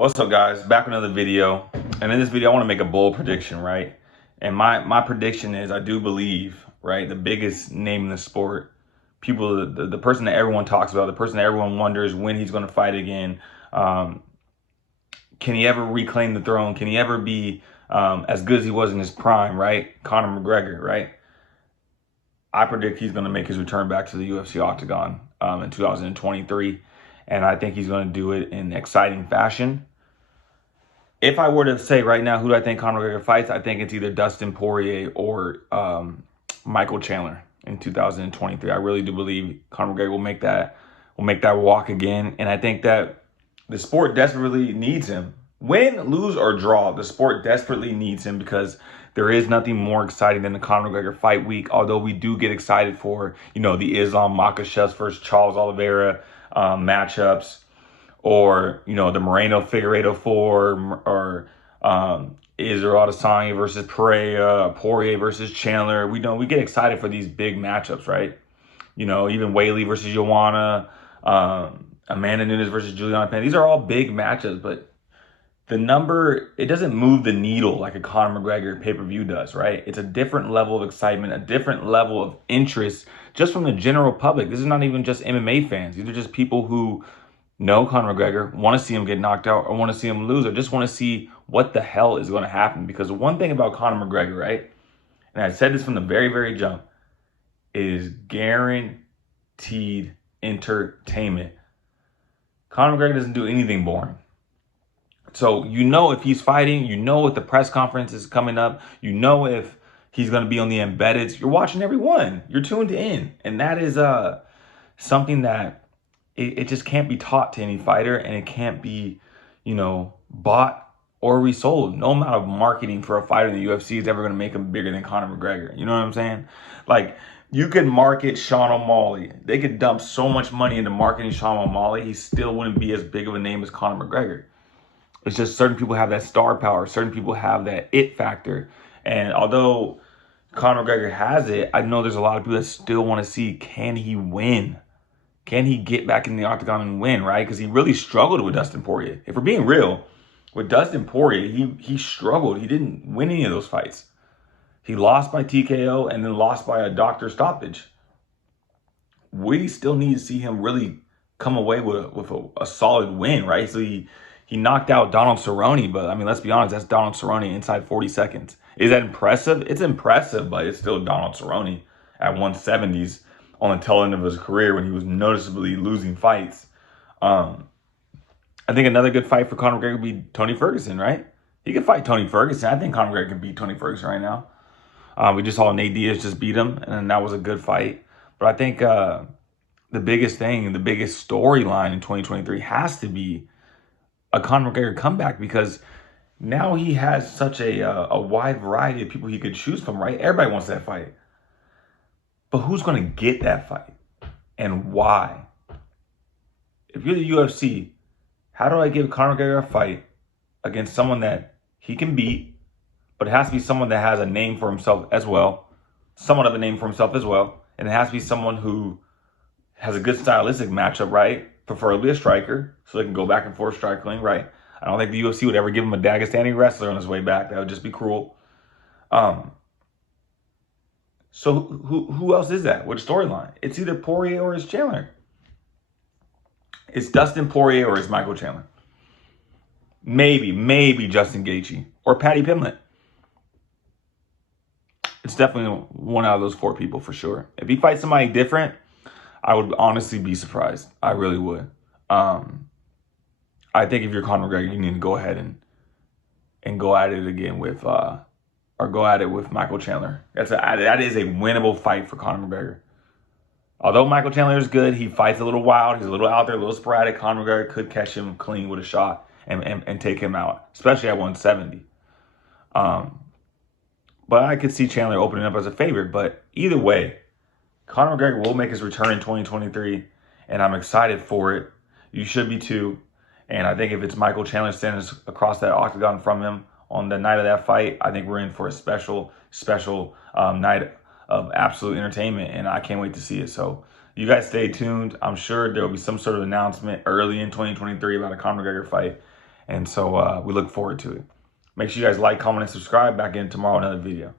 What's up, guys? Back with another video. And in this video, I want to make a bold prediction, right? And my prediction is, I do believe, right, the biggest name in the sport, people, the person that everyone talks about, the person that everyone wonders when he's going to fight again. Um, can he ever reclaim the throne? Can he ever be as good as he was in his prime, right? Conor McGregor, right? I predict he's going to make his return back to the UFC octagon in 2023. And I think he's going to do it in exciting fashion. If I were to say right now, who do I think Conor McGregor fights? I think it's either Dustin Poirier or Michael Chandler in 2023. I really do believe Conor McGregor will make that walk again, and I think that the sport desperately needs him. Win, lose, or draw, the sport desperately needs him because there is nothing more exciting than the Conor McGregor fight week. Although we do get excited for the Islam Makhachev versus Charles Oliveira matchups, or the Moreno Figueiredo 4, or Israel Adesanya versus Pereira, Poirier versus Chandler. We get excited for these big matchups, right? Even Whaley versus Joanna, Amanda Nunes versus Juliana Penn. These are all big matchups, but the number, it doesn't move the needle like a Conor McGregor pay-per-view does, right? It's a different level of excitement, a different level of interest just from the general public. This is not even just MMA fans. These are just people who know Conor McGregor, want to see him get knocked out, or want to see him lose, or just want to see what the hell is going to happen. Because the one thing about Conor McGregor, right, and I said this from the very, very jump, is guaranteed entertainment. Conor McGregor doesn't do anything boring. So if he's fighting, if the press conference is coming up, if he's going to be on the embeddeds, you're watching every one. You're tuned in. And that is something that it just can't be taught to any fighter, and it can't be, bought or resold. No amount of marketing for a fighter in the UFC is ever going to make him bigger than Conor McGregor. You know what I'm saying? Like, you could market Sean O'Malley. They could dump so much money into marketing Sean O'Malley, he still wouldn't be as big of a name as Conor McGregor. It's just certain people have that star power. Certain people have that it factor. And although Conor McGregor has it, I know there's a lot of people that still want to see, can he win? Can he get back in the octagon and win, right? Because he really struggled with Dustin Poirier. If we're being real, with Dustin Poirier, he struggled. He didn't win any of those fights. He lost by TKO and then lost by a doctor stoppage. We still need to see him really come away with a solid win, right? So he knocked out Donald Cerrone, but I mean, let's be honest, that's Donald Cerrone inside 40 seconds. Is that impressive? It's impressive, but it's still Donald Cerrone at 170s on the tail end of his career when he was noticeably losing fights. I think another good fight for Conor McGregor would be Tony Ferguson, right? He could fight Tony Ferguson. I think Conor McGregor can beat Tony Ferguson right now. We just saw Nate Diaz just beat him, and that was a good fight. But I think the biggest thing, the biggest storyline in 2023 has to be a Conor McGregor comeback, because now he has such a wide variety of people he could choose from, right? Everybody wants that fight. But who's going to get that fight and why? If you're the UFC, how do I give Conor McGregor a fight against someone that he can beat, but it has to be someone that has a name for himself as well, somewhat of a name for himself as well, and it has to be someone who has a good stylistic matchup, right? Preferably a striker, so they can go back and forth striking, right? I don't think the UFC would ever give him a Dagestani wrestler on his way back. That would just be cruel. So who else is that? Which storyline? It's either Poirier or it's Chandler. It's Dustin Poirier or it's Michael Chandler. Maybe Justin Gaethje or Paddy Pimblett. It's definitely one out of those four people for sure. If he fights somebody different, I would honestly be surprised. I really would. I think if you're Conor McGregor, you need to go ahead and go at it again with or go at it with Michael Chandler. That is a winnable fight for Conor McGregor. Although Michael Chandler is good, he fights a little wild, he's a little out there, a little sporadic. Conor McGregor could catch him clean with a shot and take him out, especially at 170. But I could see Chandler opening up as a favorite. But either way, Conor McGregor will make his return in 2023, and I'm excited for it. You should be too. And I think if it's Michael Chandler standing across that octagon from him on the night of that fight, I think we're in for a special night of absolute entertainment, and I can't wait to see it. So you guys stay tuned. I'm sure there will be some sort of announcement early in 2023 about a Conor McGregor fight, And so we look forward to it. Make sure you guys like, comment, and subscribe. Back in tomorrow, another video.